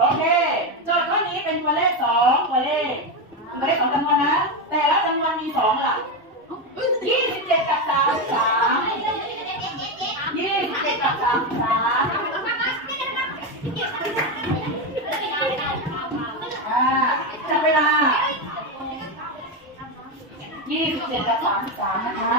โอเค โจทย์ข้อนี้เป็นตัวเลขสองตัวเลขตัวเลขสองจำนวนนะ แต่ละจำนวนมีสองหลักยี่สิบเจ็ดกับสามสามยี่สิบเจ็ดกับสามสามจับเวลายี่สิบเจ็ดกับสามสามนะคะ